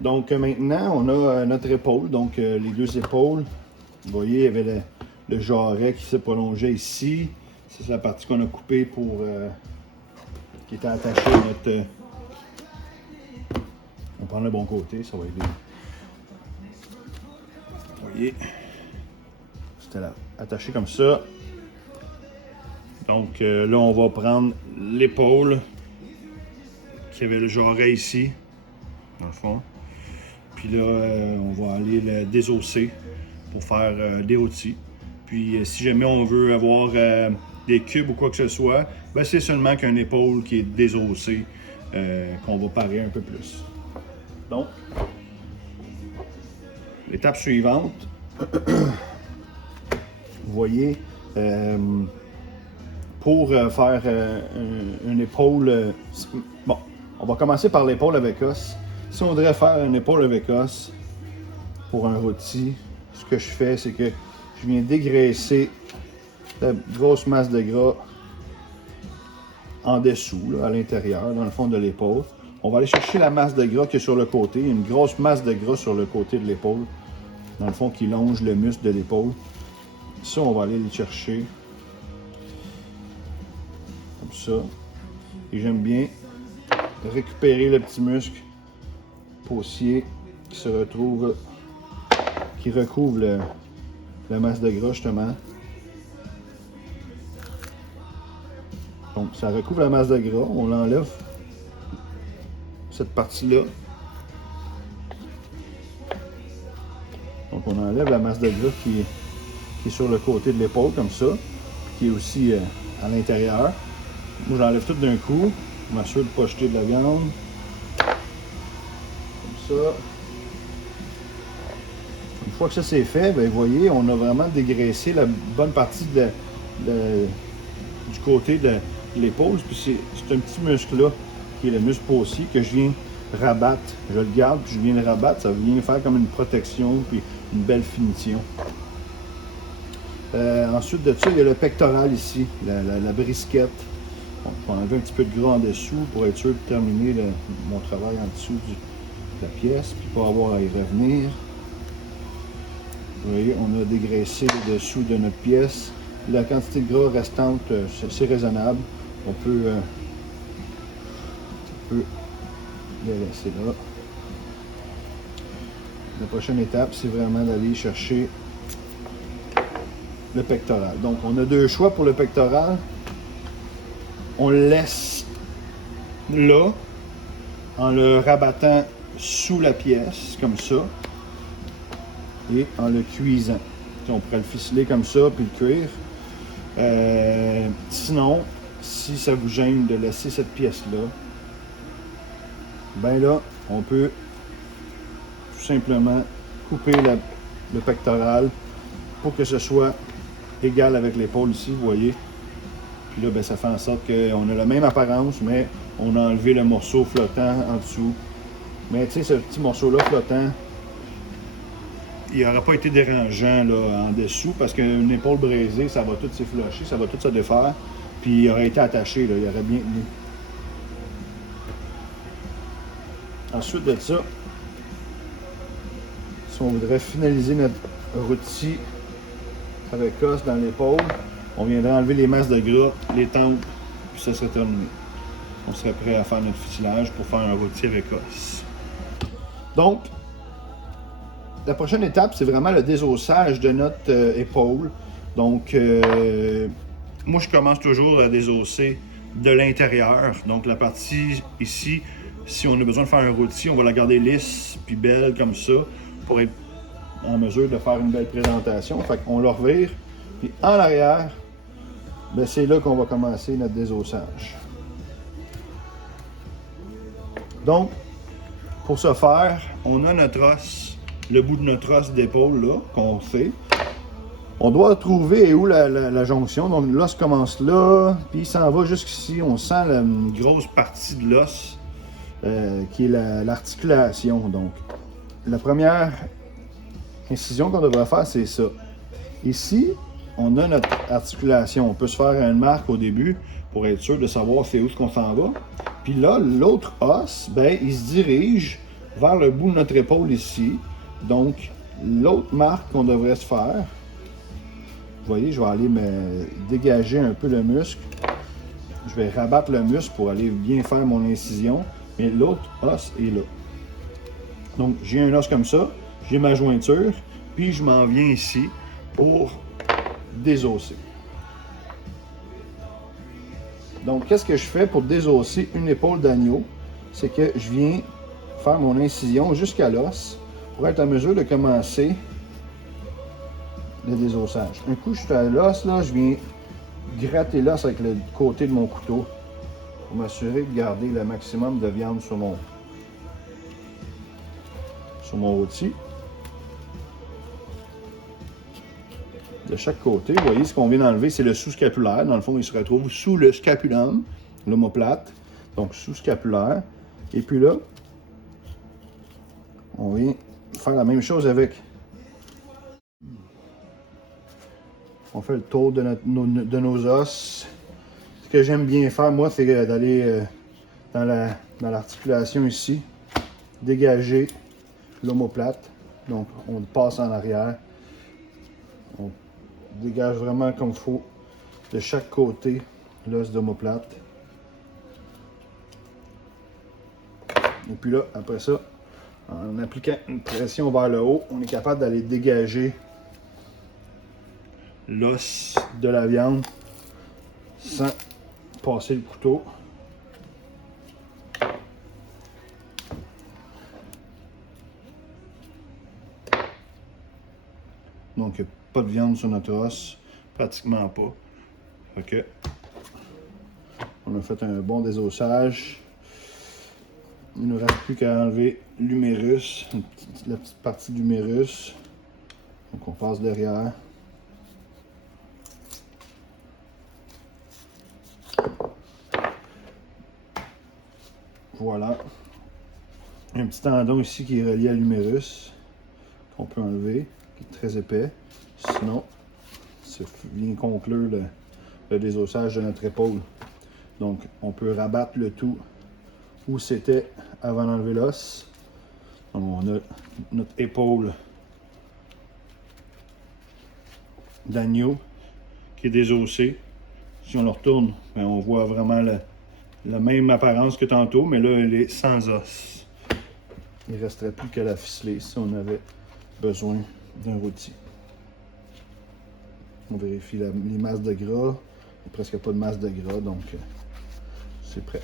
Donc maintenant, on a notre épaule, donc les deux épaules. Vous voyez, il y avait le jarret qui se prolongeait ici. C'est la partie qu'on a coupée pour qui était attachée à notre. On prend le bon côté, ça va aider. Vous voyez, c'était là, attaché comme ça. Donc là, on va prendre l'épaule qui avait le jarret ici, dans le fond. Puis là, on va aller le désosser pour faire des rôtis. Puis si jamais on veut avoir des cubes ou quoi que ce soit, ben, c'est seulement qu'une épaule qui est désossée qu'on va parer un peu plus. Donc, l'étape suivante, vous voyez, pour faire une épaule, bon, on va commencer par l'épaule avec os. Si on voudrait faire une épaule avec os pour un rôti, ce que je fais, c'est que je viens dégraisser la grosse masse de gras en dessous, là, à l'intérieur, dans le fond de l'épaule. On va aller chercher la masse de gras qui est sur le côté, une grosse masse de gras sur le côté de l'épaule, dans le fond qui longe le muscle de l'épaule. Ça, on va aller le chercher comme ça. Et j'aime bien récupérer le petit muscle paussier qui se retrouve, qui recouvre la masse de gras justement. Donc ça recouvre la masse de gras, on l'enlève, cette partie-là. Donc on enlève la masse de gras qui est sur le côté de l'épaule comme ça, qui est aussi à l'intérieur. Moi j'enlève tout d'un coup, je m'assure de ne pas jeter de la viande. Comme ça. Une fois que ça c'est fait, bien, vous voyez, on a vraiment dégraissé la bonne partie du côté de l'épaule. Puis c'est un petit muscle-là, qui est le muscle paussier, que je viens rabattre. Je le garde, puis je viens le rabattre. Ça vient faire comme une protection, puis une belle finition. Ensuite de ça, il y a le pectoral ici, la brisquette. Donc, on enlève un petit peu de gras en dessous pour être sûr de terminer mon travail en dessous de la pièce, puis pas avoir à y revenir. Vous voyez, on a dégraissé le dessous de notre pièce. La quantité de gras restante, c'est raisonnable. On peut les laisser là. La prochaine étape, c'est vraiment d'aller chercher le pectoral. Donc, on a deux choix pour le pectoral. On le laisse là, en le rabattant sous la pièce, comme ça, et en le cuisant. On pourrait le ficeler comme ça, puis le cuire. Sinon, si ça vous gêne de laisser cette pièce-là, ben là, on peut tout simplement couper le pectoral pour que ce soit égal avec l'épaule ici, vous voyez. Puis là, ben, ça fait en sorte qu'on a la même apparence, mais on a enlevé le morceau flottant en dessous. Mais tu sais, ce petit morceau-là flottant, il n'aurait pas été dérangeant là, en dessous, parce qu'une épaule brisée, ça va tout s'efflocher, ça va tout se défaire, puis il aurait été attaché, là, il aurait bien tenu. Ensuite de ça, si on voudrait finaliser notre rôti avec os dans l'épaule, on viendrait enlever les masses de gras, les tempes, puis ça serait terminé. On serait prêt à faire notre ficelage pour faire un rôti avec os. Donc, la prochaine étape, c'est vraiment le désossage de notre épaule. Donc, moi, je commence toujours à désosser de l'intérieur. Donc, la partie ici, si on a besoin de faire un rôti, on va la garder lisse puis belle comme ça pour être en mesure de faire une belle présentation. Fait qu'on le revire. Puis en arrière, ben, c'est là qu'on va commencer notre désossage. Donc, pour ce faire, on a notre os, le bout de notre os d'épaule là, qu'on fait. On doit trouver où la jonction. Donc l'os commence là, puis il s'en va jusqu'ici. On sent une grosse partie de l'os qui est l'articulation. Donc, la première incision qu'on devrait faire, c'est ça. Ici, on a notre articulation. On peut se faire une marque au début pour être sûr de savoir c'est où qu'on s'en va. Puis là, l'autre os, ben, il se dirige vers le bout de notre épaule ici. Donc, l'autre marque qu'on devrait se faire, vous voyez, je vais aller me dégager un peu le muscle. Je vais rabattre le muscle pour aller bien faire mon incision, mais l'autre os est là. Donc, j'ai un os comme ça, j'ai ma jointure, puis je m'en viens ici pour désosser. Donc, qu'est-ce que je fais pour désosser une épaule d'agneau? C'est que je viens faire mon incision jusqu'à l'os pour être en mesure de commencer le désossage. Un coup, je suis à l'os, là, je viens gratter l'os avec le côté de mon couteau pour m'assurer de garder le maximum de viande sur mon rôti. De chaque côté, vous voyez, ce qu'on vient d'enlever, c'est le sous-scapulaire. Dans le fond, il se retrouve sous le scapulum, l'omoplate, donc sous-scapulaire. Et puis là, on vient faire la même chose avec. On fait le tour de nos os. Ce que j'aime bien faire, moi, c'est d'aller dans l'articulation ici, dégager l'omoplate. Donc, on passe en arrière. On dégage vraiment comme il faut de chaque côté l'os d'omoplate. Et puis là, après ça, en appliquant une pression vers le haut, on est capable d'aller dégager l'os de la viande sans passer le couteau. Donc, il n'y a pas de viande sur notre os, pratiquement pas. Ok. On a fait un bon désossage. Il ne nous reste plus qu'à enlever l'humérus, la petite partie de l'humérus. Donc, on passe derrière. Voilà. Un petit tendon ici qui est relié à l'humérus, qu'on peut enlever, qui est très épais. Sinon, ça vient conclure le désossage de notre épaule. Donc, on peut rabattre le tout où c'était avant d'enlever l'os. On a notre épaule d'agneau qui est désossée. Si on le retourne, bien, on voit vraiment la même apparence que tantôt, mais là, elle est sans os. Il ne resterait plus qu'à la ficeler si on avait besoin d'un rôti. On vérifie les masses de gras. Il n'y a presque pas de masse de gras, donc c'est prêt.